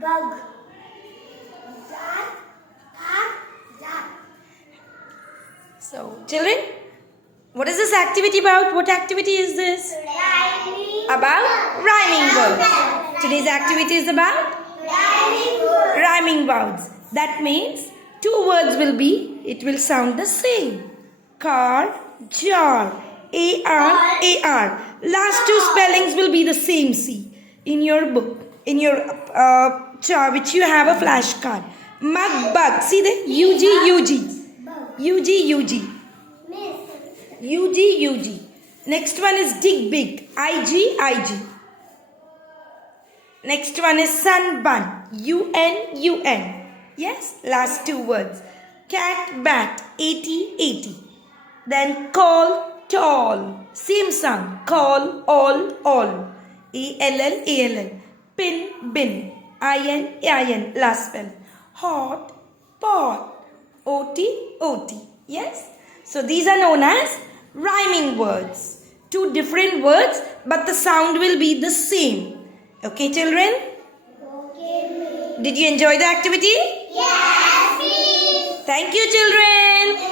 Bug. Duck. Cat. Duck. So, children, what is this activity about? What activity is this? Rhyming. About rhyming words. Today's activity is about Rhyming word. rhyming words. That means two words it will sound the same. Car, jar. A-R. Last two spellings will be the same, see. In your book, in your jar, which you have a flashcard. Mug, bug. See the U-G. U-G. Miss. U-G. Next one is dig big. I-G. Next one is sun bun. U-N. Yes, last two words. Cat, bat. A-T. Then call, tall. Same sound. Call, all. A-L-L. Pin, bin. I-N. Last spell. Hot, pot. O-T. Yes? So these are known as rhyming words. Two different words, but the sound will be the same. Okay, children? Okay. Did you enjoy the activity? Yes, please. Thank you, children.